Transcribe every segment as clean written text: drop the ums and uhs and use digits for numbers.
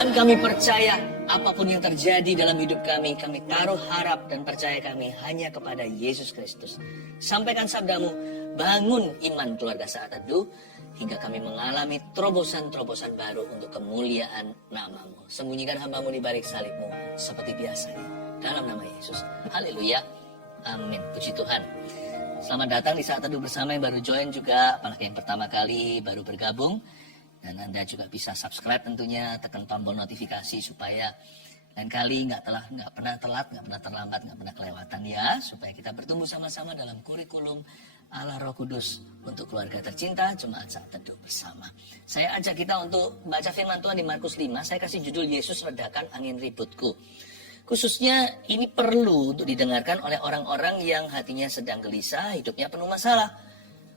Dan kami percaya apapun yang terjadi dalam hidup kami taruh harap dan percaya kami hanya kepada Yesus Kristus. Sampaikan sabdamu, bangun iman keluarga saat teduh, hingga kami mengalami terobosan-terobosan baru untuk kemuliaan namamu. Sembunyikan hambamu di balik salibmu seperti biasanya. Dalam nama Yesus. Haleluya. Amin. Puji Tuhan. Selamat datang di saat teduh bersama yang baru join juga, apalagi yang pertama kali baru bergabung. Dan Anda juga bisa subscribe tentunya, tekan tombol notifikasi supaya lain kali nggak pernah telat, nggak pernah terlambat, nggak pernah kelewatan ya. Supaya kita bertumbuh sama-sama dalam kurikulum ala Roh Kudus untuk keluarga tercinta, jemaat saat teduh bersama. Saya ajak kita untuk baca firman Tuhan di Markus 5, saya kasih judul Yesus redakan angin ributku. Khususnya ini perlu untuk didengarkan oleh orang-orang yang hatinya sedang gelisah, hidupnya penuh masalah.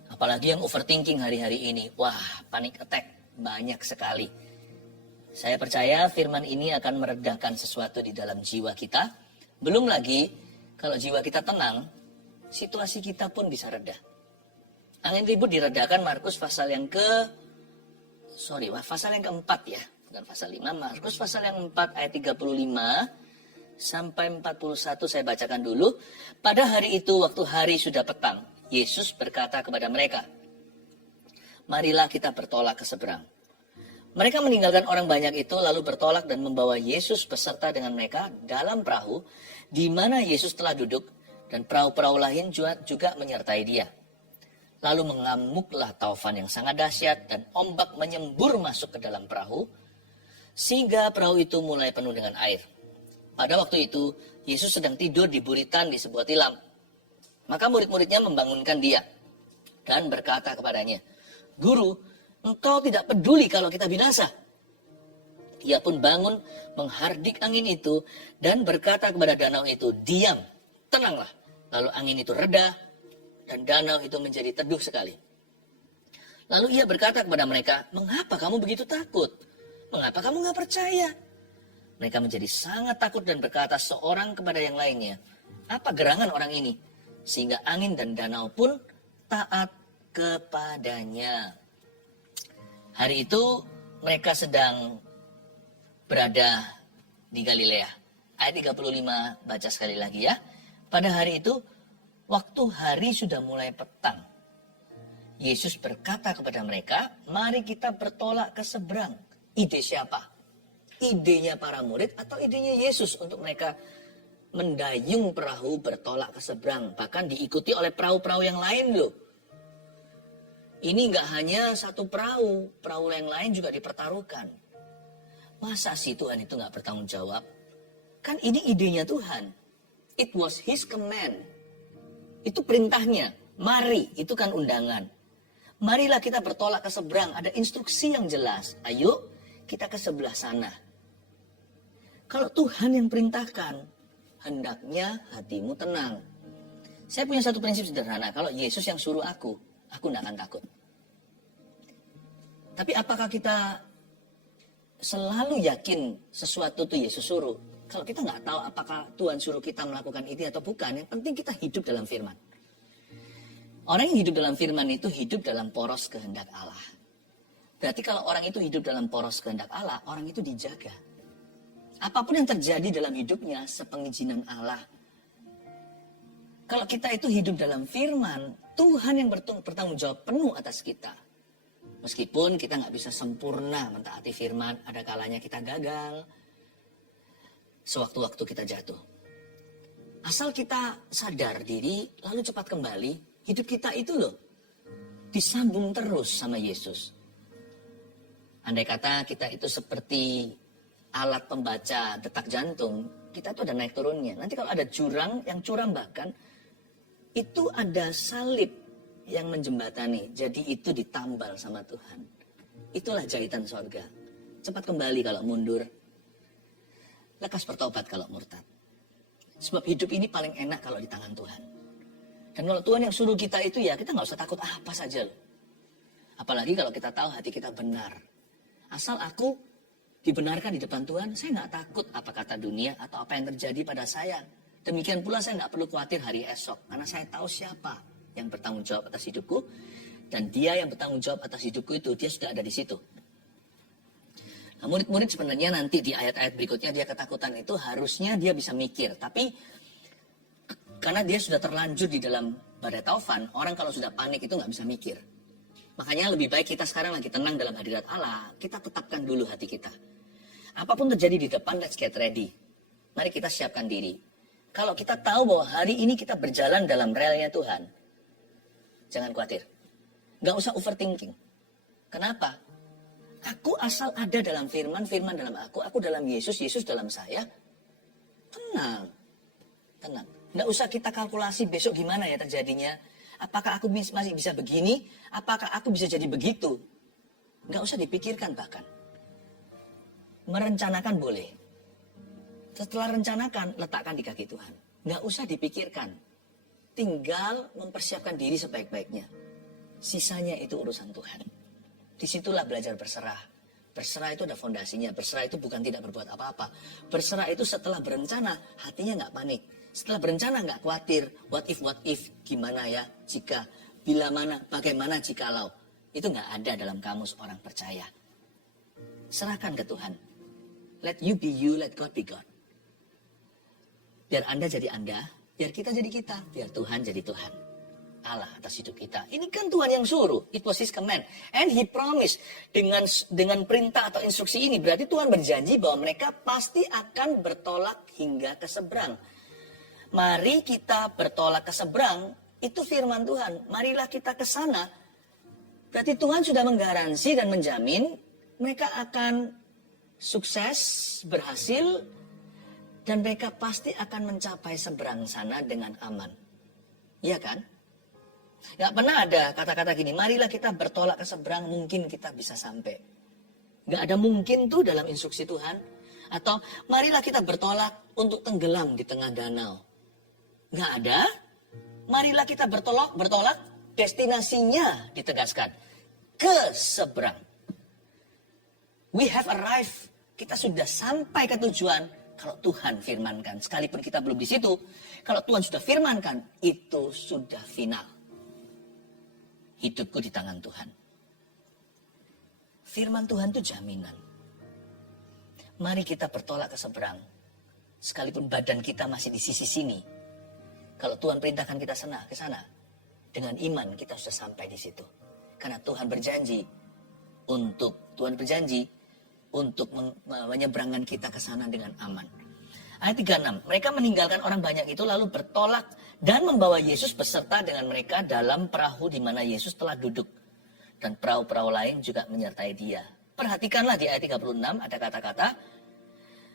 Apalagi yang overthinking hari-hari ini. Wah, panic attack banyak sekali. Saya percaya firman ini akan meredakan sesuatu di dalam jiwa kita. Belum lagi, kalau jiwa kita tenang, situasi kita pun bisa reda. Angin ribut diredakan Markus pasal yang keempat ya. Bukan pasal 5, Markus pasal yang 4 ayat 35 sampai 41 saya bacakan dulu. Pada hari itu, waktu hari sudah petang, Yesus berkata kepada mereka, marilah kita bertolak ke seberang. Mereka meninggalkan orang banyak itu lalu bertolak dan membawa Yesus beserta dengan mereka dalam perahu di mana Yesus telah duduk dan perahu-perahu lain juga menyertai dia. Lalu mengamuklah taufan yang sangat dahsyat dan ombak menyembur masuk ke dalam perahu sehingga perahu itu mulai penuh dengan air. Pada waktu itu Yesus sedang tidur di buritan di sebuah tilam. Maka murid-muridnya membangunkan dia dan berkata kepadanya, Guru, engkau tidak peduli kalau kita binasa. Dia pun bangun menghardik angin itu dan berkata kepada danau itu, diam, tenanglah. Lalu angin itu reda dan danau itu menjadi teduh sekali. Lalu ia berkata kepada mereka, mengapa kamu begitu takut? Mengapa kamu gak percaya? Mereka menjadi sangat takut dan berkata seorang kepada yang lainnya, apa gerangan orang ini? Sehingga angin dan danau pun taat kepadanya. Hari itu mereka sedang berada di Galilea. Ayat 35 baca sekali lagi ya. Pada hari itu waktu hari sudah mulai petang. Yesus berkata kepada mereka, mari kita bertolak ke seberang. Ide siapa? Idenya para murid atau idenya Yesus untuk mereka mendayung perahu bertolak ke seberang. Bahkan diikuti oleh perahu-perahu yang lain loh. Ini nggak hanya satu perahu yang lain juga dipertaruhkan. Masa sih Tuhan itu nggak bertanggung jawab? Kan ini idenya Tuhan. It was His command. Itu perintahnya. Mari, itu kan undangan. Marilah kita bertolak ke seberang. Ada instruksi yang jelas. Ayo kita ke sebelah sana. Kalau Tuhan yang perintahkan, hendaknya hatimu tenang. Saya punya satu prinsip sederhana. Kalau Yesus yang suruh aku tidak akan takut. Tapi apakah kita selalu yakin sesuatu itu Yesus suruh? Kalau kita nggak tahu apakah Tuhan suruh kita melakukan itu atau bukan, yang penting kita hidup dalam firman. Orang yang hidup dalam firman itu hidup dalam poros kehendak Allah. Berarti kalau orang itu hidup dalam poros kehendak Allah, orang itu dijaga. Apapun yang terjadi dalam hidupnya, sepengizinan Allah. Kalau kita itu hidup dalam firman, Tuhan yang bertanggung jawab penuh atas kita. Meskipun kita nggak bisa sempurna mentaati firman, ada kalanya kita gagal. Sewaktu-waktu kita jatuh. Asal kita sadar diri, lalu cepat kembali, hidup kita itu loh, disambung terus sama Yesus. Andai kata kita itu seperti alat pembaca detak jantung, kita itu ada naik turunnya. Nanti kalau ada jurang yang curam bahkan, itu ada salib yang menjembatani. Jadi itu ditambal sama Tuhan. Itulah jahitan sorga. Cepat kembali kalau mundur. Lekas bertobat kalau murtad. Sebab hidup ini paling enak kalau di tangan Tuhan. Dan kalau Tuhan yang suruh kita itu ya kita gak usah takut apa saja loh. Apalagi kalau kita tahu hati kita benar. Asal aku dibenarkan di depan Tuhan, saya gak takut apa kata dunia atau apa yang terjadi pada saya. Demikian pula saya nggak perlu khawatir hari esok. Karena saya tahu siapa yang bertanggung jawab atas hidupku. Dan dia yang bertanggung jawab atas hidupku itu, dia sudah ada di situ. Nah, murid-murid sebenarnya nanti di ayat-ayat berikutnya dia ketakutan itu harusnya dia bisa mikir. Tapi karena dia sudah terlanjur di dalam badai taufan, orang kalau sudah panik itu nggak bisa mikir. Makanya lebih baik kita sekarang lagi tenang dalam hadirat Allah, kita tetapkan dulu hati kita. Apapun terjadi di depan, let's get ready. Mari kita siapkan diri. Kalau kita tahu bahwa hari ini kita berjalan dalam relnya Tuhan, jangan khawatir. Nggak usah overthinking. Kenapa? Aku asal ada dalam firman, firman dalam aku dalam Yesus, Yesus dalam saya. Tenang. Tenang. Nggak usah kita kalkulasi besok gimana ya terjadinya. Apakah aku masih bisa begini? Apakah aku bisa jadi begitu? Nggak usah dipikirkan bahkan. Merencanakan boleh. Setelah rencanakan, letakkan di kaki Tuhan. Nggak usah dipikirkan. Tinggal mempersiapkan diri sebaik-baiknya. Sisanya itu urusan Tuhan. Disitulah belajar berserah. Berserah itu ada fondasinya. Berserah itu bukan tidak berbuat apa-apa. Berserah itu setelah berencana, hatinya nggak panik. Setelah berencana nggak khawatir. What if, gimana ya jika, bila mana, bagaimana jikalau. Itu nggak ada dalam kamus orang percaya. Serahkan ke Tuhan. Let you be you, let God be God. Biar Anda jadi Anda, biar kita jadi kita, biar Tuhan jadi Tuhan. Allah atas hidup kita. Ini kan Tuhan yang suruh. It was His command. And He promised. Dengan perintah atau instruksi ini, berarti Tuhan berjanji bahwa mereka pasti akan bertolak hingga ke seberang. Mari kita bertolak ke seberang, itu firman Tuhan. Marilah kita ke sana. Berarti Tuhan sudah menggaransi dan menjamin mereka akan sukses, berhasil, dan mereka pasti akan mencapai seberang sana dengan aman. Iya kan? Gak pernah ada kata-kata gini, marilah kita bertolak ke seberang, mungkin kita bisa sampai. Gak ada mungkin tuh dalam instruksi Tuhan. Atau marilah kita bertolak untuk tenggelam di tengah danau. Gak ada. Marilah kita bertolak, destinasinya ditegaskan. Ke seberang. We have arrived. Kita sudah sampai ke tujuan kalau Tuhan firmankan. Sekalipun kita belum di situ, kalau Tuhan sudah firmankan, itu sudah final. Hidupku di tangan Tuhan. Firman Tuhan itu jaminan. Mari kita bertolak ke seberang. Sekalipun badan kita masih di sisi sini. Kalau Tuhan perintahkan kita ke sana. Dengan iman kita sudah sampai di situ. Karena Tuhan berjanji untuk menyeberangkan kita ke sana dengan aman. Ayat 36, mereka meninggalkan orang banyak itu lalu bertolak dan membawa Yesus beserta dengan mereka dalam perahu di mana Yesus telah duduk. Dan perahu-perahu lain juga menyertai dia. Perhatikanlah di ayat 36 ada kata-kata,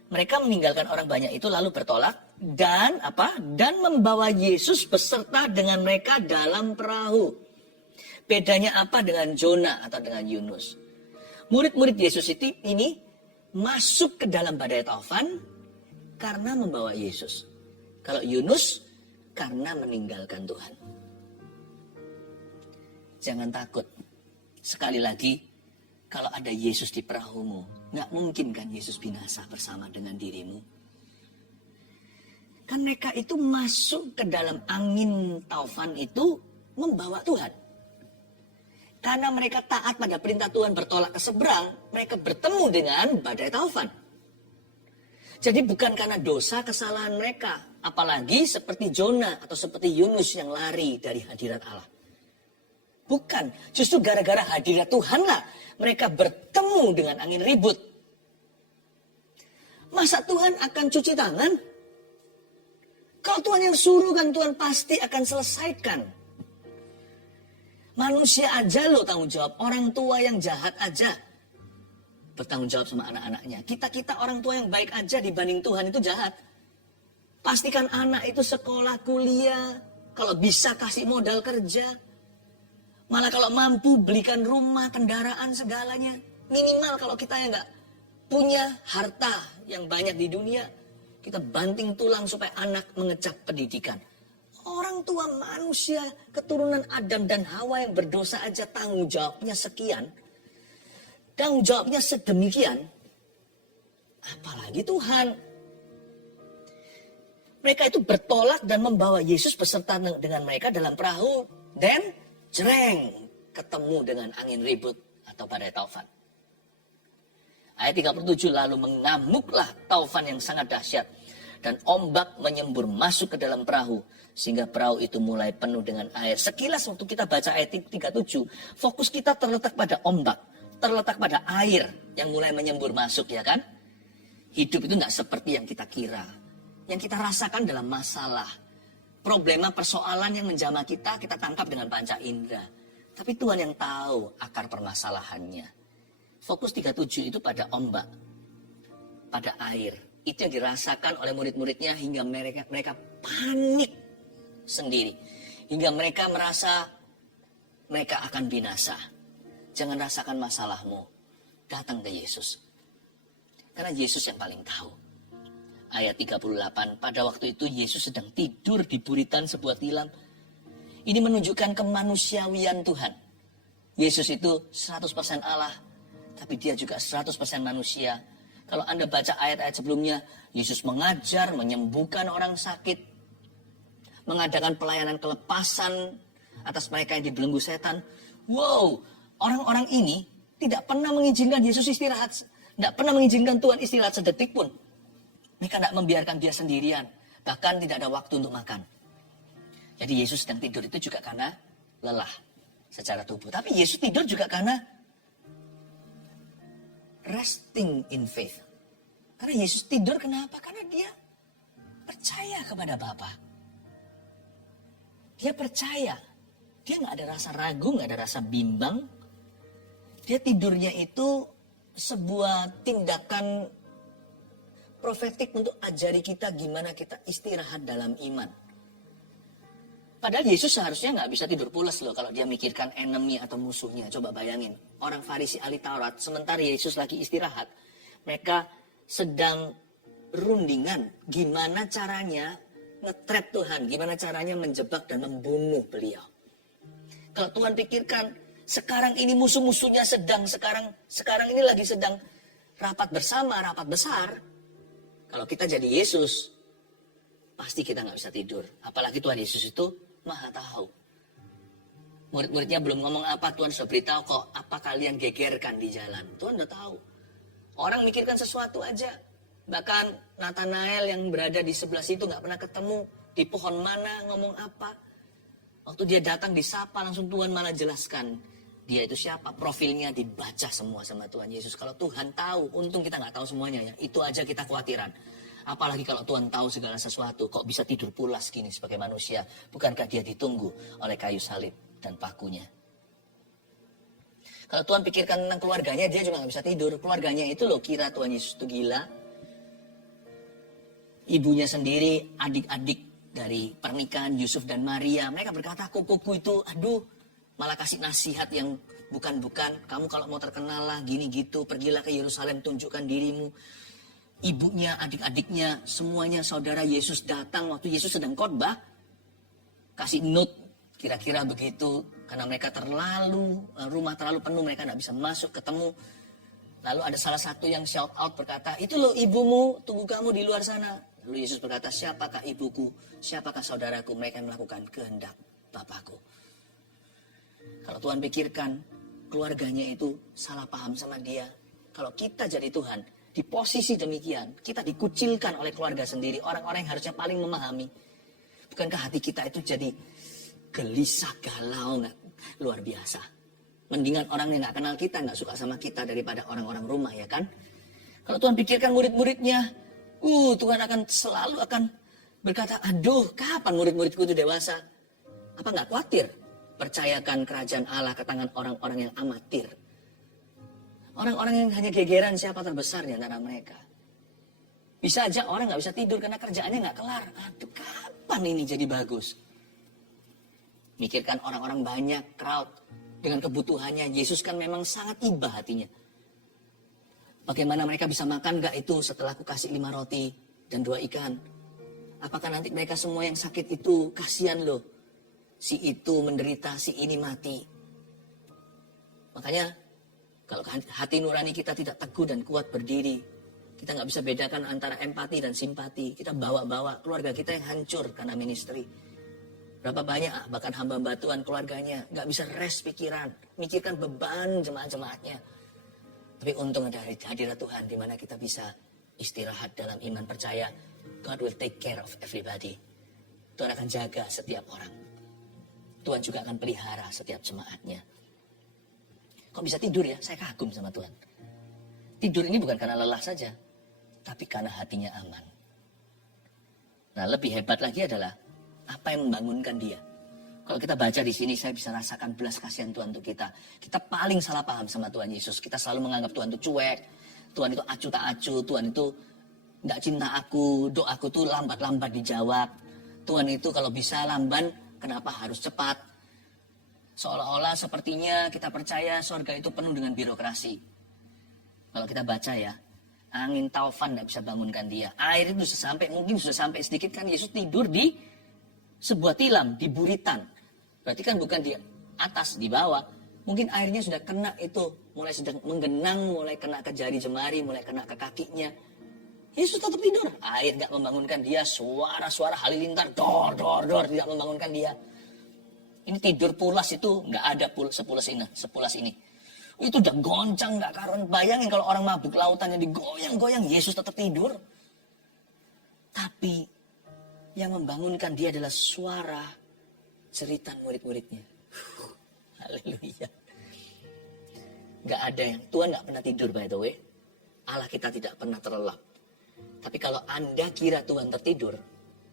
mereka meninggalkan orang banyak itu lalu bertolak dan membawa Yesus beserta dengan mereka dalam perahu. Bedanya apa dengan Jona atau dengan Yunus? Murid-murid Yesus ini masuk ke dalam badai taufan karena membawa Yesus. Kalau Yunus karena meninggalkan Tuhan. Jangan takut. Sekali lagi, kalau ada Yesus di perahumu, nggak mungkin kan Yesus binasa bersama dengan dirimu. Kan mereka itu masuk ke dalam angin taufan itu membawa Tuhan. Karena mereka taat pada perintah Tuhan bertolak ke seberang, mereka bertemu dengan badai taufan. Jadi bukan karena dosa kesalahan mereka, apalagi seperti Jona atau seperti Yunus yang lari dari hadirat Allah. Bukan, justru gara-gara hadirat Tuhanlah mereka bertemu dengan angin ribut. Masa Tuhan akan cuci tangan? Kalau Tuhan yang suruh kan Tuhan pasti akan selesaikan. Manusia aja loh tanggung jawab. Orang tua yang jahat aja bertanggung jawab sama anak-anaknya. Kita orang tua yang baik aja dibanding Tuhan itu jahat. Pastikan anak itu sekolah, kuliah. Kalau bisa kasih modal kerja. Malah kalau mampu belikan rumah, kendaraan, segalanya. Minimal kalau kita yang nggak punya harta yang banyak di dunia. Kita banting tulang supaya anak mengecap pendidikan. Orang tua manusia, keturunan Adam dan Hawa yang berdosa aja tanggung jawabnya sekian. Tanggung jawabnya sedemikian. Apalagi Tuhan. Mereka itu bertolak dan membawa Yesus beserta dengan mereka dalam perahu. Dan jreng ketemu dengan angin ribut atau badai taufan. Ayat 37, lalu mengamuklah taufan yang sangat dahsyat. Dan ombak menyembur masuk ke dalam perahu. Sehingga perahu itu mulai penuh dengan air. Sekilas waktu kita baca ayat 37, fokus kita terletak pada ombak. Terletak pada air yang mulai menyembur masuk, ya kan? Hidup itu nggak seperti yang kita kira. Yang kita rasakan dalam masalah. Problema persoalan yang menjamah kita tangkap dengan panca indera. Tapi Tuhan yang tahu akar permasalahannya. Fokus 37 itu pada ombak, pada air. Itu yang dirasakan oleh murid-muridnya hingga mereka panik sendiri. Hingga mereka merasa mereka akan binasa. Jangan rasakan masalahmu, datang ke Yesus. Karena Yesus yang paling tahu. Ayat 38, pada waktu itu Yesus sedang tidur di buritan sebuah tilam. Ini menunjukkan kemanusiawian Tuhan. Yesus itu 100% Allah. Tapi dia juga 100% manusia. Kalau Anda baca ayat-ayat sebelumnya, Yesus mengajar, menyembuhkan orang sakit, mengadakan pelayanan kelepasan atas mereka yang dibelenggu setan. Wow, orang-orang ini tidak pernah mengizinkan Yesus istirahat. Tidak pernah mengizinkan Tuhan istirahat sedetik pun. Mereka tidak membiarkan dia sendirian. Bahkan tidak ada waktu untuk makan. Jadi Yesus sedang tidur itu juga karena lelah secara tubuh. Tapi Yesus tidur juga karena resting in faith. Karena Yesus tidur kenapa? Karena dia percaya kepada Bapa. Dia percaya. Dia nggak ada rasa ragu, nggak ada rasa bimbang. Dia tidurnya itu sebuah tindakan profetik untuk ajari kita gimana kita istirahat dalam iman. Padahal Yesus seharusnya nggak bisa tidur pulas loh kalau dia mikirkan enemy atau musuhnya. Coba bayangin, orang Farisi ahli Taurat, sementara Yesus lagi istirahat, mereka sedang rundingan gimana caranya nge-trap Tuhan, gimana caranya menjebak dan membunuh beliau. Kalau Tuhan pikirkan, sekarang ini musuh-musuhnya sekarang ini lagi sedang rapat bersama, rapat besar. Kalau kita jadi Yesus, pasti kita nggak bisa tidur. Apalagi Tuhan Yesus itu Maha tahu. Murid-muridnya belum ngomong apa, Tuhan sudah beritahu kok apa kalian gegerkan di jalan. Tuhan udah tahu. Orang mikirkan sesuatu aja. Bahkan Nathanael yang berada di sebelah situ nggak pernah ketemu. Di pohon mana ngomong apa. Waktu dia datang disapa langsung Tuhan malah jelaskan. Dia itu siapa, profilnya dibaca semua sama Tuhan Yesus. Kalau Tuhan tahu, untung kita nggak tahu semuanya ya. Itu aja kita khawatiran. Apalagi kalau Tuhan tahu segala sesuatu, kok bisa tidur pulas gini sebagai manusia. Bukankah dia ditunggu oleh kayu salib dan pakunya? Kalau Tuhan pikirkan tentang keluarganya, dia juga nggak bisa tidur. Keluarganya itu loh, kira Tuhan Yesus itu gila. Ibunya sendiri, adik-adik dari pernikahan Yusuf dan Maria. Mereka berkata, kukuku itu, aduh, malah kasih nasihat yang bukan-bukan. Kamu kalau mau terkenal lah, gini gitu, pergilah ke Yerusalem, tunjukkan dirimu. Ibunya, adik-adiknya, semuanya saudara Yesus datang waktu Yesus sedang khotbah. Kasih note, kira-kira begitu. Karena mereka rumah terlalu penuh, mereka tidak bisa masuk, ketemu. Lalu ada salah satu yang shout out berkata, itu loh ibumu, tunggu kamu di luar sana. Lalu Yesus berkata, siapakah ibuku, siapakah saudaraku, mereka yang melakukan kehendak Bapakku. Kalau Tuhan pikirkan, keluarganya itu salah paham sama dia. Kalau kita jadi Tuhan, di posisi demikian, kita dikucilkan oleh keluarga sendiri, orang-orang yang harusnya paling memahami. Bukankah hati kita itu jadi gelisah, galau, luar biasa. Mendingan orang yang gak kenal kita, gak suka sama kita daripada orang-orang rumah, ya kan? Kalau Tuhan pikirkan murid-muridnya, Tuhan selalu akan berkata, aduh, kapan murid-muridku itu dewasa? Apa gak khawatir? Percayakan kerajaan Allah ke tangan orang-orang yang amatir. Orang-orang yang hanya gegeran siapa terbesar di antara mereka. Bisa aja orang gak bisa tidur karena kerjaannya gak kelar. Aduh, kapan ini jadi bagus? Mikirkan orang-orang banyak, crowd. Dengan kebutuhannya, Yesus kan memang sangat iba hatinya. Bagaimana mereka bisa makan gak itu setelah aku kasih 5 roti dan 2 ikan? Apakah nanti mereka semua yang sakit itu, kasihan loh. Si itu menderita, si ini mati. Makanya, kalau hati nurani kita tidak teguh dan kuat berdiri, kita nggak bisa bedakan antara empati dan simpati. Kita bawa-bawa keluarga kita yang hancur karena ministry. Berapa banyak bahkan hamba Tuhan keluarganya nggak bisa rest pikiran, mikirkan beban jemaat-jemaatnya. Tapi untung ada hadirat Tuhan di mana kita bisa istirahat dalam iman percaya. God will take care of everybody. Tuhan akan jaga setiap orang. Tuhan juga akan pelihara setiap jemaatnya. Kok bisa tidur ya? Saya kagum sama Tuhan. Tidur ini bukan karena lelah saja, tapi karena hatinya aman. Nah, lebih hebat lagi adalah apa yang membangunkan dia. Kalau kita baca di sini, saya bisa rasakan belas kasihan Tuhan untuk kita. Kita paling salah paham sama Tuhan Yesus. Kita selalu menganggap Tuhan itu cuek. Tuhan itu acu tak acu. Tuhan itu nggak cinta aku. Doaku tuh lambat-lambat dijawab. Tuhan itu kalau bisa lamban, kenapa harus cepat? Seolah-olah sepertinya kita percaya surga itu penuh dengan birokrasi. Kalau kita baca ya, angin taufan tidak bisa bangunkan dia. Air itu mungkin sudah sampai sedikit kan Yesus tidur di sebuah tilam, di buritan. Berarti kan bukan di atas, di bawah. Mungkin airnya sudah kena itu, mulai sedang menggenang, mulai kena ke jari jemari, mulai kena ke kakinya. Yesus tetap tidur. Air tidak membangunkan dia, suara-suara halilintar, dor, tidak membangunkan dia. Ini tidur pulas itu nggak ada sepulas ini. Itu udah goncang nggak karuan. Bayangin kalau orang mabuk lautannya digoyang-goyang, Yesus tetap tidur. Tapi yang membangunkan dia adalah suara cerita murid-muridnya. Haleluya. Gak ada yang, Tuhan gak pernah tidur by the way. Allah kita tidak pernah terlelap. Tapi kalau Anda kira Tuhan tertidur,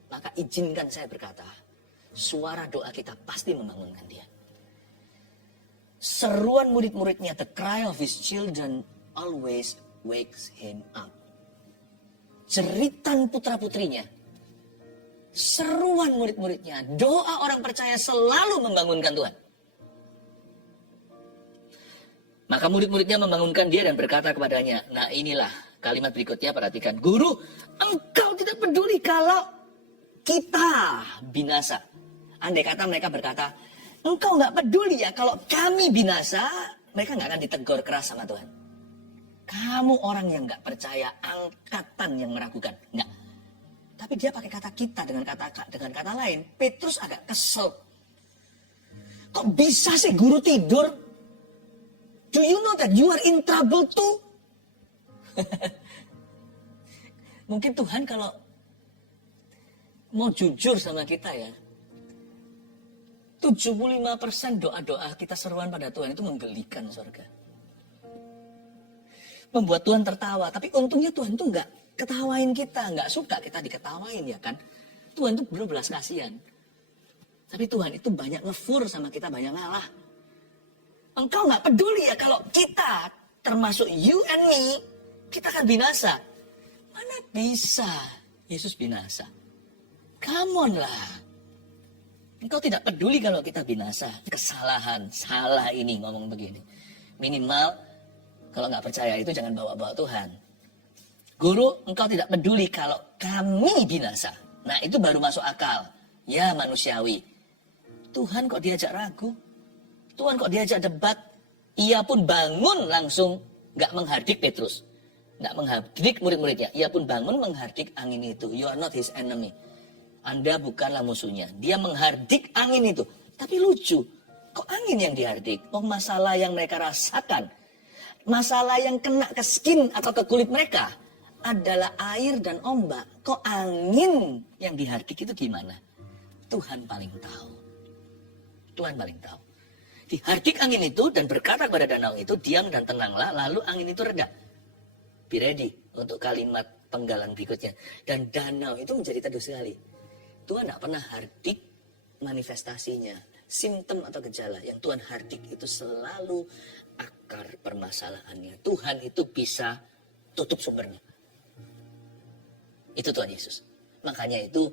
maka izinkan saya berkata, suara doa kita pasti membangunkan dia. Seruan murid-muridnya, the cry of his children always wakes him up. Jeritan putra-putrinya, seruan murid-muridnya, doa orang percaya selalu membangunkan Tuhan. Maka murid-muridnya membangunkan dia dan berkata kepadanya, nah inilah kalimat berikutnya, perhatikan. Guru, engkau tidak peduli kalau kita binasa. Andai kata mereka berkata, engkau nggak peduli ya kalau kami binasa, mereka nggak akan ditegur keras sama Tuhan. Kamu orang yang nggak percaya, angkatan yang meragukan. Nggak. Tapi dia pakai kata kita dengan kata lain. Petrus agak kesel. Kok bisa sih guru tidur? Do you know that you are in trouble too? Mungkin Tuhan kalau mau jujur sama kita ya, 75% doa-doa kita seruan pada Tuhan itu menggelikan surga. Membuat Tuhan tertawa. Tapi untungnya Tuhan tuh nggak ketawain kita, nggak suka kita diketawain ya kan. Tuhan tuh belas kasihan. Tapi Tuhan itu banyak ngefur sama kita, banyak ngalah. Engkau nggak peduli ya kalau kita, termasuk you and me, kita akan binasa. Mana bisa Yesus binasa? Come on lah. Engkau tidak peduli kalau kita binasa. Kesalahan, salah ini ngomong begini. Minimal kalau nggak percaya itu jangan bawa-bawa Tuhan. Guru, engkau tidak peduli kalau kami binasa. Nah itu baru masuk akal. Ya manusiawi. Tuhan kok diajak ragu? Tuhan kok diajak debat? Ia pun bangun langsung nggak menghardik Petrus. Nggak menghardik murid-muridnya. Ia pun bangun menghardik angin itu. You are not his enemy. Anda bukanlah musuhnya. Dia menghardik angin itu. Tapi lucu. Kok angin yang dihardik? Oh masalah yang mereka rasakan. Masalah yang kena ke skin atau ke kulit mereka adalah air dan ombak. Kok angin yang dihardik itu gimana? Tuhan paling tahu. Tuhan paling tahu. Dihardik angin itu dan berkata kepada danau itu, diam dan tenanglah, lalu angin itu reda. Be ready untuk kalimat penggalan berikutnya. Dan danau itu menjadi teduh sekali. Tuhan tidak pernah hardik manifestasinya, simptom atau gejala. Yang Tuhan hardik itu selalu akar permasalahannya. Tuhan itu bisa tutup sumbernya. Itu Tuhan Yesus. Makanya itu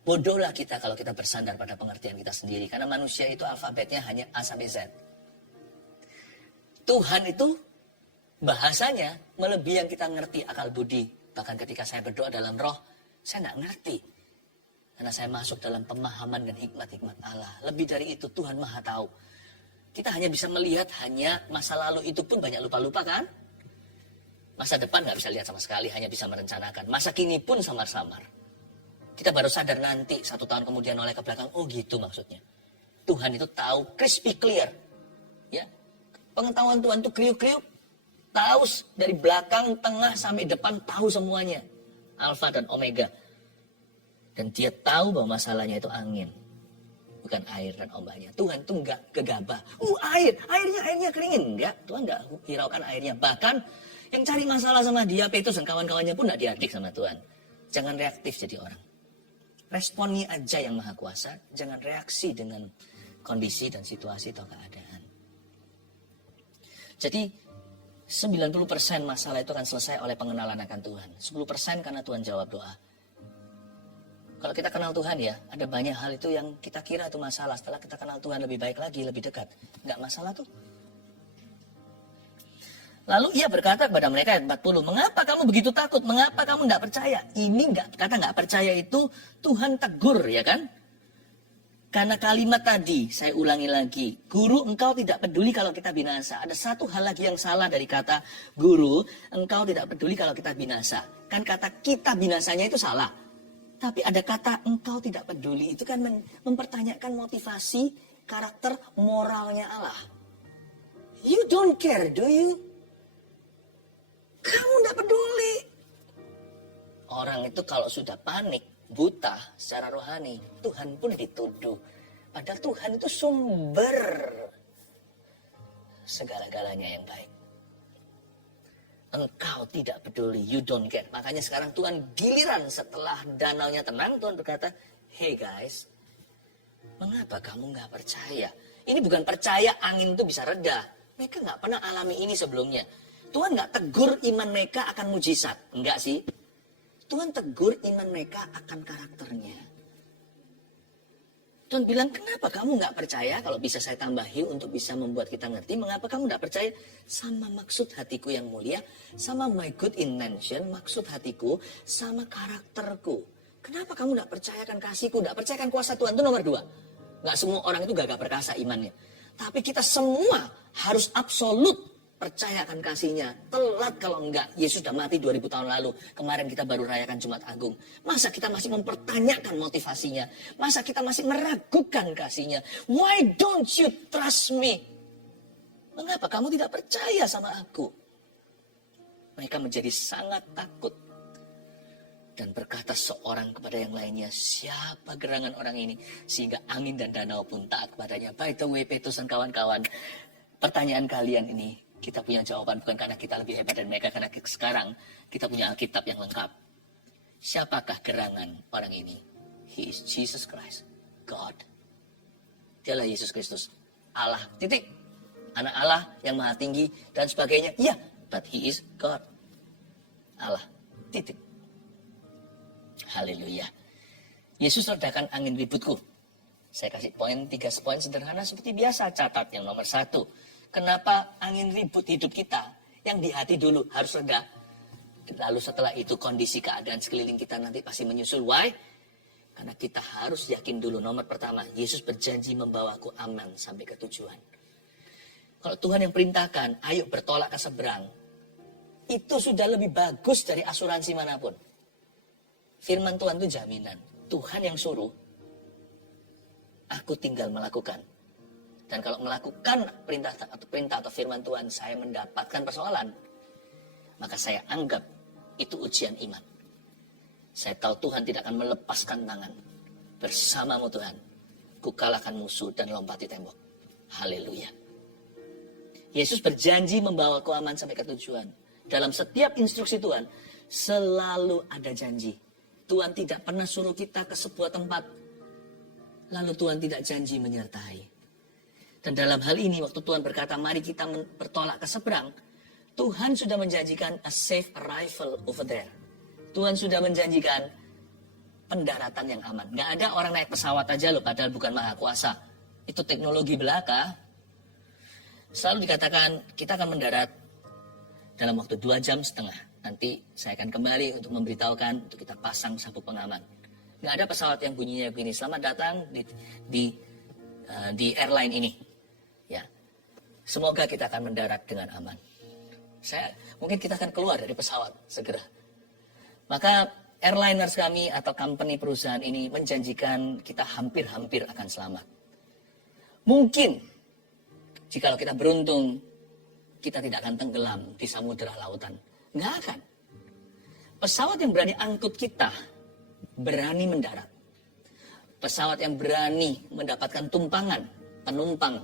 bodohlah kita kalau kita bersandar pada pengertian kita sendiri. Karena manusia itu alfabetnya hanya A sampai Z. Tuhan itu bahasanya melebihi yang kita ngerti akal budi. Bahkan ketika saya berdoa dalam roh, saya tidak ngerti. Karena saya masuk dalam pemahaman dan hikmat-hikmat Allah. Lebih dari itu Tuhan Maha tahu. Kita hanya bisa melihat hanya masa lalu itu pun banyak lupa-lupa kan? Masa depan nggak bisa lihat sama sekali, hanya bisa merencanakan. Masa kini pun samar-samar. Kita baru sadar nanti 1 tahun kemudian oleh ke belakang, oh gitu maksudnya. Tuhan itu tahu crispy clear. Ya. Pengetahuan Tuhan itu kriuk-kriuk. Tahu dari belakang, tengah, sampai depan, tahu semuanya. Alfa dan Omega. Dan dia tahu bahwa masalahnya itu angin. Bukan air dan ombaknya. Tuhan itu enggak gegabah. Airnya keringin. Enggak, Tuhan enggak hiraukan airnya. Bahkan yang cari masalah sama dia, Petrus dan kawan-kawannya pun enggak diadik sama Tuhan. Jangan reaktif jadi orang. Responnya aja yang maha kuasa. Jangan reaksi dengan kondisi dan situasi atau keadaan. Jadi 90% masalah itu akan selesai oleh pengenalan akan Tuhan. 10% karena Tuhan jawab doa. Kalau kita kenal Tuhan ya, ada banyak hal itu yang kita kira itu masalah. Setelah kita kenal Tuhan lebih baik lagi, lebih dekat. Enggak masalah tuh. Lalu ia berkata kepada mereka ayat 40, mengapa kamu begitu takut? Mengapa kamu tidak percaya? Ini kata nggak percaya itu Tuhan tegur, ya kan? Karena kalimat tadi, saya ulangi lagi. Guru, engkau tidak peduli kalau kita binasa. Ada satu hal lagi yang salah dari kata guru, engkau tidak peduli kalau kita binasa. Kan kata kita binasanya itu salah. Tapi ada kata engkau tidak peduli, itu kan mempertanyakan motivasi, karakter, moralnya Allah. You don't care, do you? Kamu tidak peduli. Orang itu kalau sudah panik, buta secara rohani, Tuhan pun dituduh. Padahal Tuhan itu sumber segala-galanya yang baik. Engkau tidak peduli, you don't care. Makanya sekarang Tuhan giliran setelah danaunya tenang, Tuhan berkata, hey guys, mengapa kamu nggak percaya? Ini bukan percaya angin itu bisa reda. Mereka nggak pernah alami ini sebelumnya. Tuhan nggak tegur iman mereka akan mujizat. Enggak sih. Tuhan tegur iman mereka akan karakternya. Tuhan bilang, kenapa kamu nggak percaya? Kalau bisa saya tambahi untuk bisa membuat kita ngerti. Mengapa kamu nggak percaya sama maksud hatiku yang mulia? Sama my good intention, maksud hatiku, sama karakterku. Kenapa kamu nggak percayakan kasihku? Nggak percayakan kuasa Tuhan, itu nomor 2. Nggak semua orang itu gagah perkasa imannya. Tapi kita semua harus absolut percaya akan kasihnya. Telat kalau enggak. Yesus sudah mati 2000 tahun lalu. Kemarin kita baru rayakan Jumat Agung. Masa kita masih mempertanyakan motivasinya? Masa kita masih meragukan kasihnya? Why don't you trust me? Mengapa kamu tidak percaya sama aku? Mereka menjadi sangat takut. Dan berkata seorang kepada yang lainnya, siapa gerangan orang ini? Sehingga angin dan danau pun taat kepadanya. By the way, Petrus dan kawan-kawan, pertanyaan kalian ini, kita punya jawaban bukan karena kita lebih hebat dari mereka, karena sekarang kita punya Alkitab yang lengkap. Siapakah gerangan orang ini? He is Jesus Christ, God. Dialah Yesus Kristus, Allah, titik. Anak Allah yang maha tinggi dan sebagainya. Ya, but he is God. Allah, titik. Haleluya. Yesus redakan angin ributku. Saya kasih 3 poin sederhana seperti biasa. Catat yang nomor 1. Kenapa angin ribut hidup kita yang di hati dulu harus reda. Lalu setelah itu kondisi keadaan sekeliling kita nanti pasti menyusul. Why? Karena kita harus yakin dulu. Nomor pertama, Yesus berjanji membawaku aman sampai ke tujuan. Kalau Tuhan yang perintahkan, ayo bertolak ke seberang. Itu sudah lebih bagus dari asuransi manapun. Firman Tuhan itu jaminan. Tuhan yang suruh, aku tinggal melakukan. Dan kalau melakukan perintah atau firman Tuhan, saya mendapatkan persoalan, maka saya anggap itu ujian iman. Saya tahu Tuhan tidak akan melepaskan tangan. Bersamamu Tuhan, ku kalahkan musuh dan lompati tembok. Haleluya. Yesus berjanji membawaku aman sampai ke tujuan. Dalam setiap instruksi Tuhan, selalu ada janji. Tuhan tidak pernah suruh kita ke sebuah tempat, lalu Tuhan tidak janji menyertai. Dan dalam hal ini, waktu Tuhan berkata, mari kita bertolak ke seberang, Tuhan sudah menjanjikan a safe arrival over there. Tuhan sudah menjanjikan pendaratan yang aman. Nggak ada orang naik pesawat aja loh, padahal bukan maha kuasa. Itu teknologi belaka. Selalu dikatakan, kita akan mendarat dalam waktu 2,5 jam. Nanti saya akan kembali untuk memberitahukan, untuk kita pasang sabuk pengaman. Nggak ada pesawat yang bunyinya begini, selamat datang di airline ini. Ya, semoga kita akan mendarat dengan aman. Mungkin kita akan keluar dari pesawat segera. Maka airliners kami atau company perusahaan ini menjanjikan kita hampir-hampir akan selamat. Mungkin, jika kita beruntung, kita tidak akan tenggelam di samudera lautan. Nggak akan. Pesawat yang berani angkut kita, berani mendarat. Pesawat yang berani mendapatkan penumpang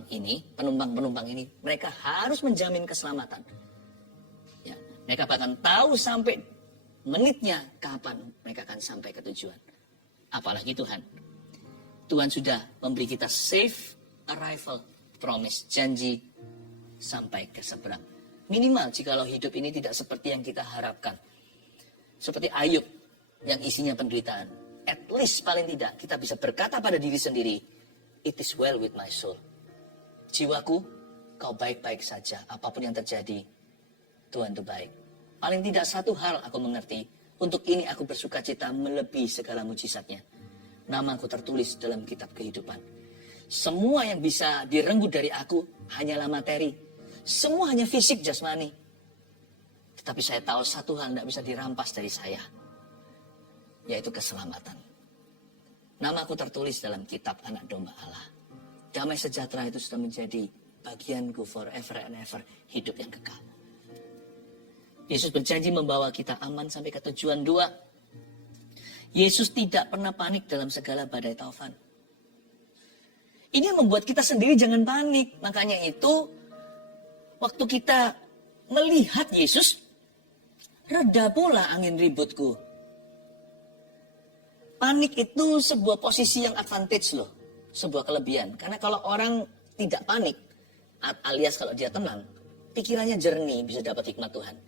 ini, mereka harus menjamin keselamatan. Ya, mereka bahkan tahu sampai menitnya kapan mereka akan sampai ke tujuan. Apalagi Tuhan. Tuhan sudah memberi kita safe arrival promise, janji sampai ke seberang. Minimal jikalau hidup ini tidak seperti yang kita harapkan. Seperti Ayub yang isinya penderitaan. At least paling tidak kita bisa berkata pada diri sendiri, it is well with my soul. Jiwaku, kau baik-baik saja. Apapun yang terjadi, Tuhan itu baik. Paling tidak satu hal aku mengerti. Untuk ini aku bersuka cita melebihi segala mujizatnya. Namaku tertulis dalam kitab kehidupan. Semua yang bisa direnggut dari aku hanyalah materi. Semua hanya fisik jasmani. Tetapi saya tahu satu hal tidak bisa dirampas dari saya. Yaitu keselamatan. Namaku tertulis dalam kitab anak domba Allah. Damai sejahtera itu sudah menjadi bagianku forever and ever. Hidup yang kekal. Yesus berjanji membawa kita aman sampai ke tujuan. 2. Yesus tidak pernah panik dalam segala badai taufan. Ini yang membuat kita sendiri jangan panik. Makanya itu, waktu kita melihat Yesus, reda pula angin ributku. Panik itu sebuah posisi yang advantage loh. Sebuah kelebihan. Karena kalau orang tidak panik, alias kalau dia tenang, pikirannya jernih, bisa dapat hikmat Tuhan.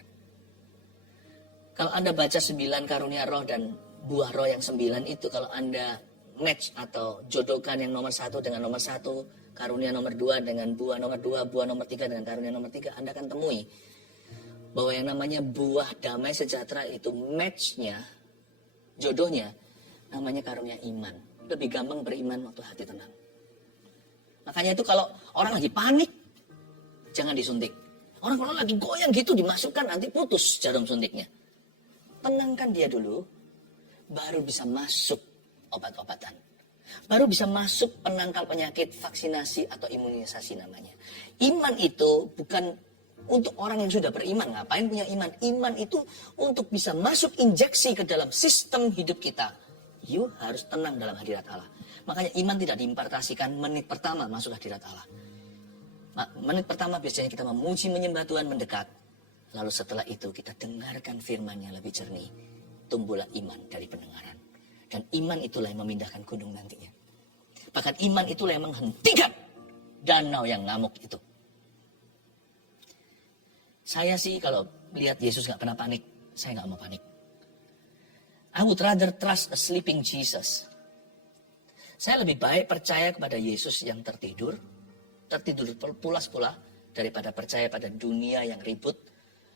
Kalau Anda baca 9 karunia roh dan buah roh yang 9 itu, kalau Anda match atau jodohkan yang nomor 1 dengan nomor 1, karunia nomor 2 dengan buah nomor 2, buah nomor 3 dengan karunia nomor 3, Anda akan temui bahwa yang namanya buah damai sejahtera itu matchnya, jodohnya, namanya karunia iman. Lebih gampang beriman waktu hati tenang. Makanya itu kalau orang lagi panik, jangan disuntik. Orang kalau lagi goyang gitu dimasukkan, nanti putus jarum suntiknya. Tenangkan dia dulu, baru bisa masuk obat-obatan. Baru bisa masuk penangkal penyakit, vaksinasi atau imunisasi namanya. Iman itu bukan untuk orang yang sudah beriman. Ngapain punya iman? Iman itu untuk bisa masuk injeksi ke dalam sistem hidup kita. You harus tenang dalam hadirat Allah. Makanya iman tidak diimpartasikan menit pertama masuk hadirat Allah. Menit pertama biasanya kita memuji, menyembah Tuhan, mendekat. Lalu setelah itu kita dengarkan firman-Nya lebih jernih. Tumbuhlah iman dari pendengaran. Dan iman itulah yang memindahkan gunung nantinya. Bahkan iman itulah yang menghentikan danau yang ngamuk itu. Saya sih kalau lihat Yesus gak pernah panik, saya gak mau panik. I would rather trust a sleeping Jesus. Saya lebih baik percaya kepada Yesus yang tertidur pulas-pulas, daripada percaya pada dunia yang ribut,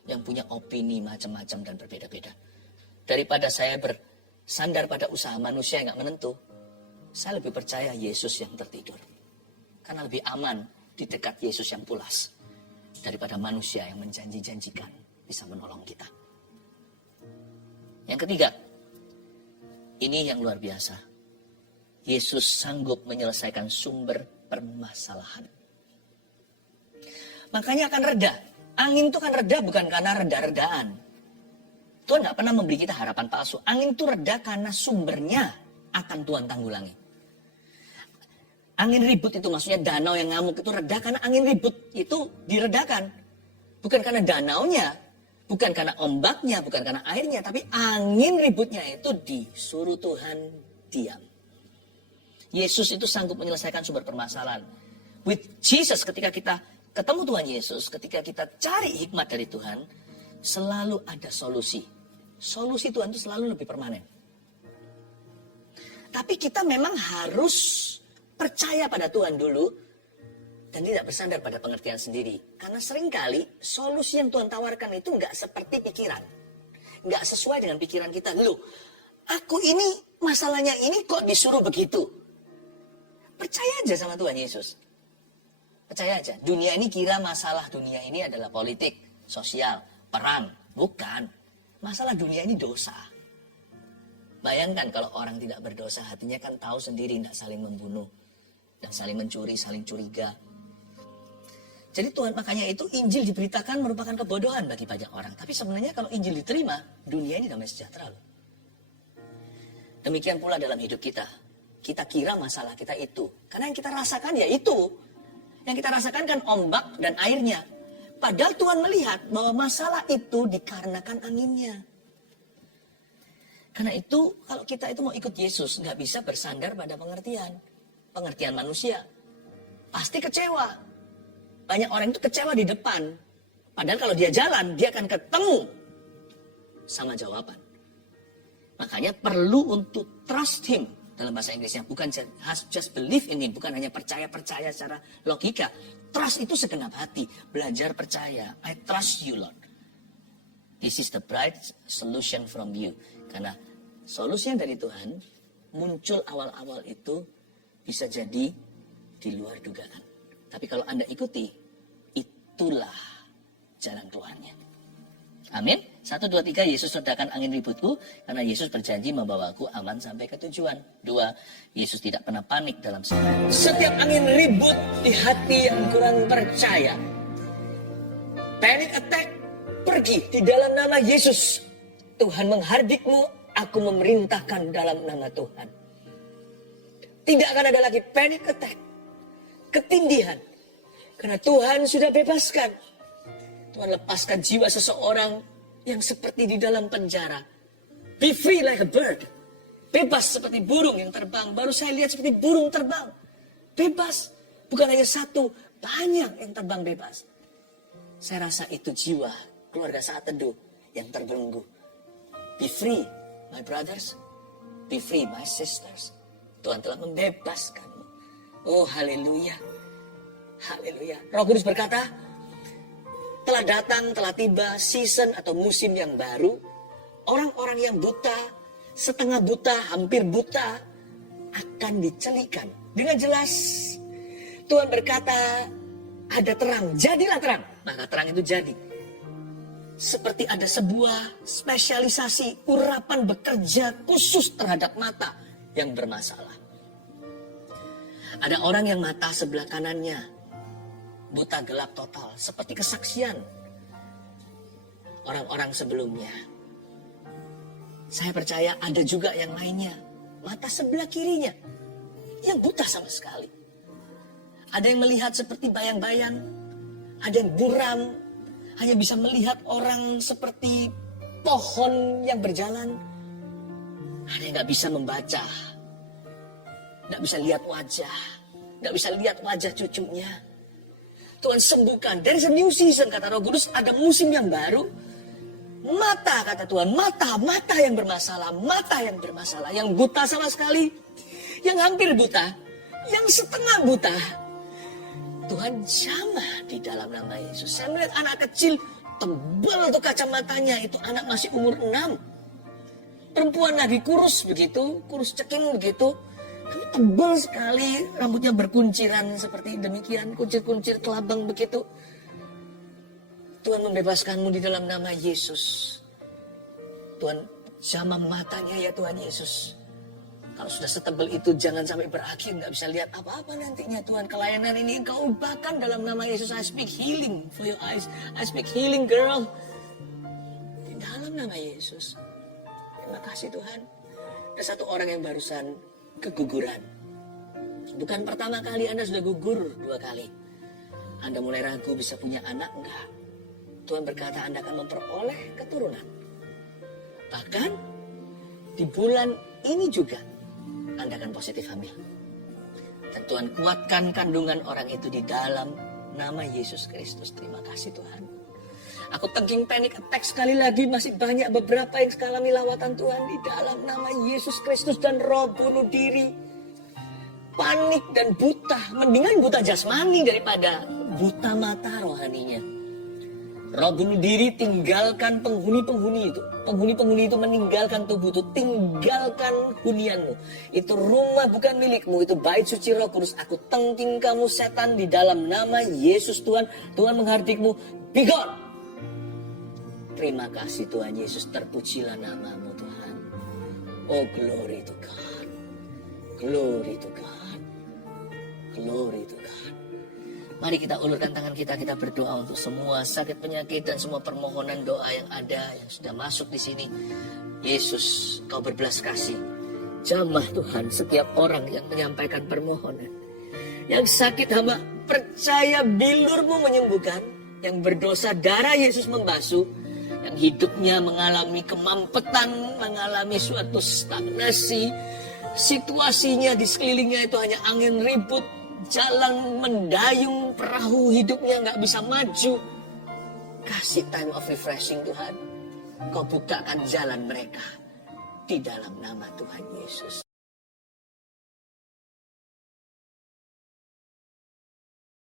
yang punya opini macam-macam dan berbeda-beda. Daripada saya bersandar pada usaha manusia yang gak menentu, saya lebih percaya Yesus yang tertidur. Karena lebih aman di dekat Yesus yang pulas daripada manusia yang menjanji-janjikan bisa menolong kita. Yang ketiga, ini yang luar biasa. Yesus sanggup menyelesaikan sumber permasalahan. Makanya akan reda. Angin itu kan reda bukan karena reda-redaan. Tuhan gak pernah memberi kita harapan palsu. Angin itu reda karena sumbernya akan Tuhan tanggulangi. Angin ribut itu maksudnya danau yang ngamuk itu reda karena angin ribut itu diredakan. Bukan karena danaunya, bukan karena ombaknya, bukan karena airnya, tapi angin ributnya itu disuruh Tuhan diam. Yesus itu sanggup menyelesaikan sumber permasalahan. With Jesus, ketika kita ketemu Tuhan Yesus, ketika kita cari hikmat dari Tuhan, selalu ada solusi. Solusi Tuhan itu selalu lebih permanen. Tapi kita memang harus percaya pada Tuhan dulu dan tidak bersandar pada pengertian sendiri. Karena seringkali solusi yang Tuhan tawarkan itu nggak seperti pikiran. Nggak sesuai dengan pikiran kita. Loh, aku ini, masalahnya ini kok disuruh begitu? Percaya aja sama Tuhan Yesus. Percaya aja. Dunia ini kira masalah dunia ini adalah politik, sosial, perang. Bukan. Masalah dunia ini dosa. Bayangkan kalau orang tidak berdosa, hatinya kan tahu sendiri tidak saling membunuh. Dan saling mencuri, saling curiga. Jadi Tuhan, makanya itu Injil diberitakan merupakan kebodohan bagi banyak orang. Tapi sebenarnya kalau Injil diterima, dunia ini damai sejahtera loh. Demikian pula dalam hidup kita. Kita kira masalah kita itu. Karena yang kita rasakan ya itu. Yang kita rasakan kan ombak dan airnya. Padahal Tuhan melihat bahwa masalah itu dikarenakan anginnya. Karena itu kalau kita itu mau ikut Yesus, nggak bisa bersandar pada pengertian manusia. Pasti kecewa. Banyak orang itu kecewa di depan. Padahal kalau dia jalan, dia akan ketemu sama jawaban. Makanya perlu untuk trust him. Dalam bahasa Inggrisnya, bukan just believe in him. Bukan hanya percaya secara logika. Trust itu segenap hati. Belajar percaya. I trust you, Lord. This is the bright solution from you. Karena solusi dari Tuhan muncul awal-awal itu bisa jadi di luar dugaan. Tapi kalau Anda ikuti, itulah jalan keluarnya. Amin. 1, 2, 3, Yesus redakan angin ributku, karena Yesus berjanji membawaku aman sampai ke tujuan. 2, Yesus tidak pernah panik dalam setiap angin ribut di hati yang kurang percaya. Panic attack, pergi di dalam nama Yesus. Tuhan menghardikmu, aku memerintahkan dalam nama Tuhan. Tidak akan ada lagi panic attack, ketindihan. Karena Tuhan sudah bebaskan. Tuhan lepaskan jiwa seseorang yang seperti di dalam penjara. Be free like a bird. Bebas seperti burung yang terbang. Baru saya lihat seperti burung terbang. Bebas. Bukan hanya satu, banyak yang terbang bebas. Saya rasa itu jiwa keluarga Saat Teduh yang terbelenggu. Be free, my brothers. Be free, my sisters. Tuhan telah membebaskanmu. Oh, haleluya. Haleluya. Roh Kudus berkata, telah datang, telah tiba season atau musim yang baru. Orang-orang yang buta, setengah buta, hampir buta, akan dicelikan. Dengan jelas, Tuhan berkata, ada terang, jadilah terang. Maka terang itu jadi. Seperti ada sebuah spesialisasi urapan bekerja khusus terhadap mata yang bermasalah. Ada orang yang mata sebelah kanannya buta gelap total, seperti kesaksian orang-orang sebelumnya. Saya percaya ada juga yang lainnya, mata sebelah kirinya yang buta sama sekali. Ada yang melihat seperti bayang-bayang, ada yang buram, hanya bisa melihat orang seperti pohon yang berjalan. Ada yang gak bisa membaca, gak bisa lihat wajah, gak bisa lihat wajah cucunya. Tuhan sembuhkan. There is a new season, kata Roh Kudus. Ada musim yang baru. Mata, kata Tuhan. Mata yang bermasalah. Mata yang bermasalah. Yang buta sama sekali. Yang hampir buta. Yang setengah buta. Tuhan jamah di dalam nama Yesus. Saya melihat anak kecil. Tebal tuh kacamatanya. Itu anak masih umur 6. Perempuan lagi kurus begitu. Kurus ceking begitu. Tebal sekali, rambutnya berkunciran seperti demikian, kuncir-kuncir kelabang begitu. Tuhan membebaskanmu di dalam nama Yesus. Tuhan jamah matanya ya Tuhan Yesus. Kalau sudah setebal itu jangan sampai berakhir, nggak bisa lihat apa-apa nantinya Tuhan. Kelayanan ini Engkau ubahkan dalam nama Yesus. I speak healing for your eyes. I speak healing girl. Di dalam nama Yesus. Terima kasih Tuhan. Ada satu orang yang barusan keguguran. Bukan pertama kali Anda sudah gugur 2 kali. Anda mulai ragu bisa punya anak, enggak. Tuhan berkata Anda akan memperoleh keturunan. Bahkan di bulan ini juga Anda akan positif hamil. Dan Tuhan kuatkan kandungan orang itu di dalam nama Yesus Kristus. Terima kasih Tuhan. Aku tengking panic attack sekali lagi. Masih banyak beberapa yang mengalami lawatan Tuhan di dalam nama Yesus Kristus dan roh bunuh diri. Panik dan buta. Mendingan buta jasmani daripada buta mata rohaninya. Roh bunuh diri tinggalkan penghuni-penghuni itu. Penghuni-penghuni itu meninggalkan tubuh itu. Tinggalkan hunianmu. Itu rumah bukan milikmu. Itu bait suci Roh Kudus. Aku tengking kamu setan di dalam nama Yesus Tuhan. Tuhan menghardikmu. Be gone. Terima kasih Tuhan Yesus, terpujilah namamu Tuhan. Oh glory to God. Glory to God. Glory to God. Mari kita ulurkan tangan kita, kita berdoa untuk semua sakit penyakit dan semua permohonan doa yang ada, yang sudah masuk di sini. Yesus, Kau berbelas kasih. Jamah Tuhan setiap orang yang menyampaikan permohonan. Yang sakit hamba percaya bilur-Mu menyembuhkan. Yang berdosa darah Yesus membasuh. Yang hidupnya mengalami kemampetan, mengalami suatu stagnasi. Situasinya di sekelilingnya itu hanya angin ribut. Jalan mendayung, perahu hidupnya nggak bisa maju. Kasih time of refreshing Tuhan. Kau bukakan jalan mereka. Di dalam nama Tuhan Yesus.